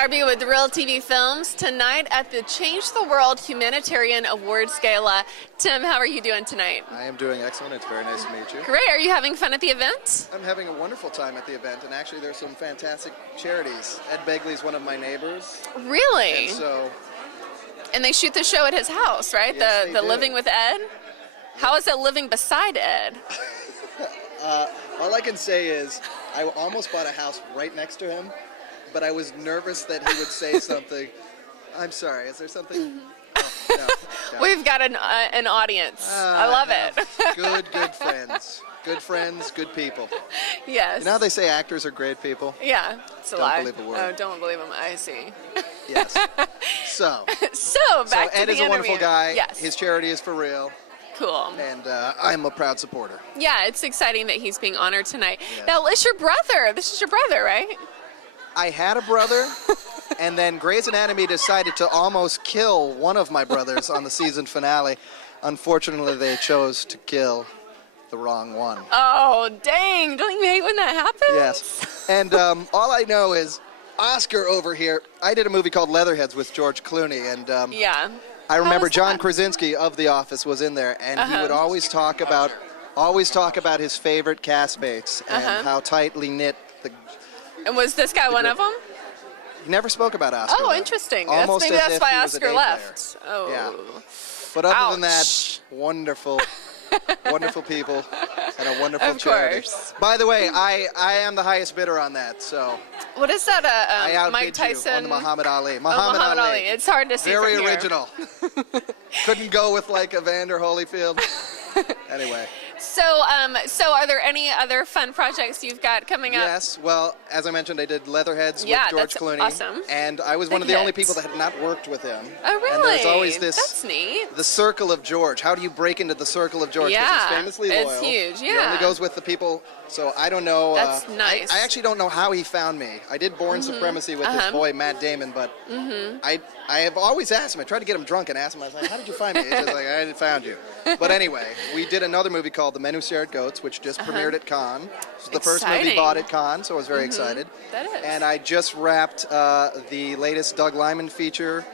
Darby with Real TV Films tonight at the Change the World Humanitarian Awards Gala. Tim, how are you doing tonight? I am doing excellent. It's very nice to meet you. Great. Are you having fun at the event? I'm having a wonderful time at the event, and actually there's some fantastic charities. Ed Begley's one of my neighbors. Really? And they shoot the show at his house, right? Yes, the they do. Living with Ed? How is it living beside Ed? All I can say is I almost bought a house right next to him, but I was nervous that he would say something. I'm sorry, is there something? Oh, no. We've got an audience. I love it. Good friends. Good friends, good people. Yes. You know how they say actors are great people? Yeah, it's a lie. Don't believe a word. Oh, don't believe him. I see. Yes. So back to Ed the is a wonderful interview. guy. Yes. His charity is for real. Cool. And I'm a proud supporter. Yeah, it's exciting that he's being honored tonight. Yes. Now, it's your brother. This is your brother, right? I had a brother, and then Grey's Anatomy decided to almost kill one of my brothers on the season finale. Unfortunately, they chose to kill the wrong one. Oh, dang. Don't you hate when that happens? Yes. And all I know is Oscar over here, I did a movie called Leatherheads with George Clooney, and yeah. I remember was John that? Krasinski of The Office was in there, and he would always talk about his favorite castmates and how tightly knit the. And was this guy one of them? He never spoke about Oscar. Oh, though. interesting. Almost Maybe as that's if why he was a Oscar day left. player. Oh. Yeah. But other than that, Ouch. wonderful people and a wonderful Of charity. course. By the way, I am the highest bidder on that, so What is that? I outbid Mike Tyson? you on the Muhammad Ali. Muhammad Ali. It's hard to see Very from here. original. Couldn't go with like Evander Holyfield. Anyway. So are there any other fun projects you've got coming up? Yes. Well, as I mentioned, I did Leatherheads Yeah, with George that's Clooney. awesome. And I was Big one of the only hit. people that had not worked with him. Oh, really? And there's always this. That's neat. The circle of George. How do you break into the circle of George? 'Cause Yeah, he's famously loyal. it's huge, He yeah. only goes with the people. So I don't know. That's nice. I actually don't know how he found me. I did Born Supremacy with his boy Matt Damon, but I have always asked him. I tried to get him drunk and asked him. I was like, "How did you find me?" He's just like, "I found you." But anyway, we did another movie called The Men Who Stared Goats, which just premiered at Cannes. It was the first movie Exciting. bought at Cannes, so I was very excited. That is. And I just wrapped the latest Doug Liman feature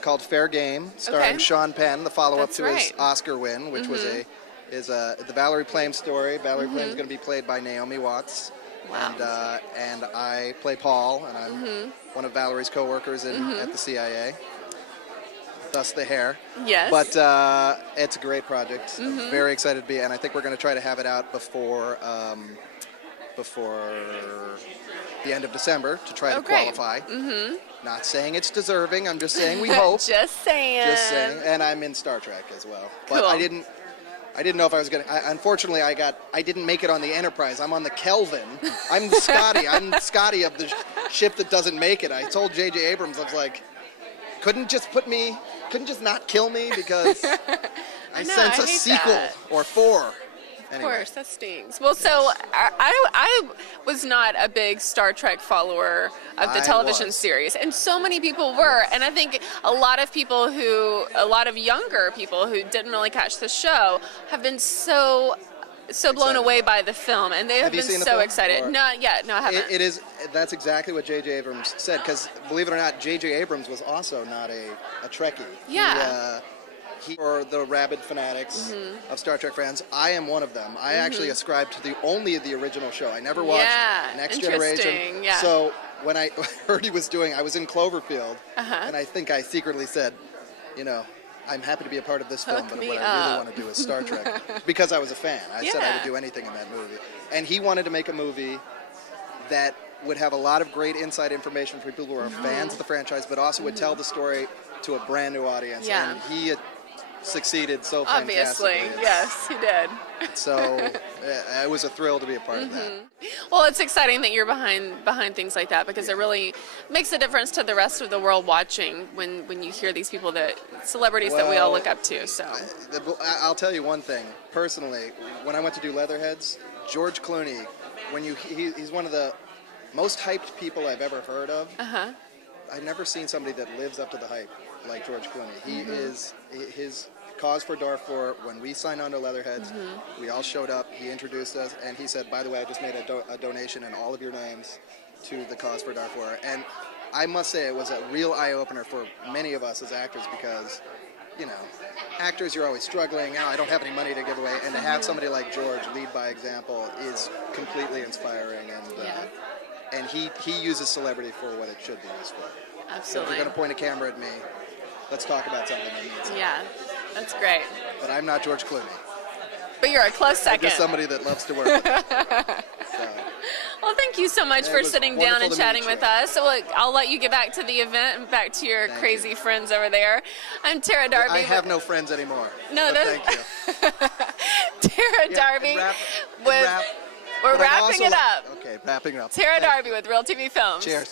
called Fair Game, starring Okay. Sean Penn, the follow-up That's to his right. Oscar win, which was the Valerie Plame story. Valerie Plame is going to be played by Naomi Watts. Wow. And I play Paul, and I'm one of Valerie's co-workers at the CIA. Thus the hair. Yes. But it's a great project. I'm very excited to be, and I think we're going to try to have it out before the end of December to try to great. qualify. Not saying it's deserving. I'm just saying we hope. Just saying. Just saying. And I'm in Star Trek as well. But Cool. I didn't know if I was going to. Unfortunately, I didn't make it on the Enterprise. I'm on the Kelvin. I'm the Scotty. I'm Scotty of the ship that doesn't make it. I told J.J. Abrams, I was like, couldn't just not kill me because I know, sense I a hate sequel that. or 4. Of Anyway. course, that stings. Well, so I was not a big Star Trek follower of the I television was. series, and so many people were. And I think a lot of younger people who didn't really catch the show have been so blown Excited. away by the film, and they have you been seen the so film, excited. or- Not yet. No, I haven't. It is. That's exactly what J.J. Abrams said. Because believe it or not, J.J. Abrams was also not a Trekkie. Yeah. He or the rabid fanatics of Star Trek fans. I am one of them. I actually ascribe to only the original show. I never watched Next Generation. Interesting, yeah. So when I heard he was doing, I was in Cloverfield, and I think I secretly said, I'm happy to be a part of this film, Hook but me what I up. really want to do is Star Trek because I was a fan. I said I Yeah. would do anything in that movie, and he wanted to make a movie that would have a lot of great inside information for people who are fans of the franchise, but also would tell the story to a brand new audience. Yeah. And he had succeeded so Obviously, fantastically. yes, he did. So it was a thrill to be a part of that. Well, it's exciting that you're behind things like that because it really makes a difference to the rest of the world watching when you hear these people celebrities that we all look up to. So I'll tell you one thing. Personally, when I went to do Leatherheads, George Clooney, he's one of the most hyped people I've ever heard of. I've never seen somebody that lives up to the hype like George Clooney. He is his Cause for Darfur, when we signed on to Leatherheads, we all showed up, he introduced us, and he said, by the way, I just made a donation in all of your names to the Cause for Darfur. And I must say it was a real eye-opener for many of us as actors because, actors, you're always struggling. Oh, I don't have any money to give away. And to have somebody like George lead by example is completely inspiring. And he uses celebrity for what it should be used for. Absolutely. So if you're going to point a camera at me, let's talk about something that means it. Yeah, that's great. But I'm not George Clooney. But you're a close I'm second. just somebody that loves to work with him. So. Well, thank you so much for sitting down and chatting with us. So I'll let you get back to the event and back to your crazy friends over there. I'm Tara Darby. I have no friends anymore. No, thank you. Tara Darby. We're wrapping it up. Okay, wrapping it up. Tara Darby with Real TV Films. Cheers.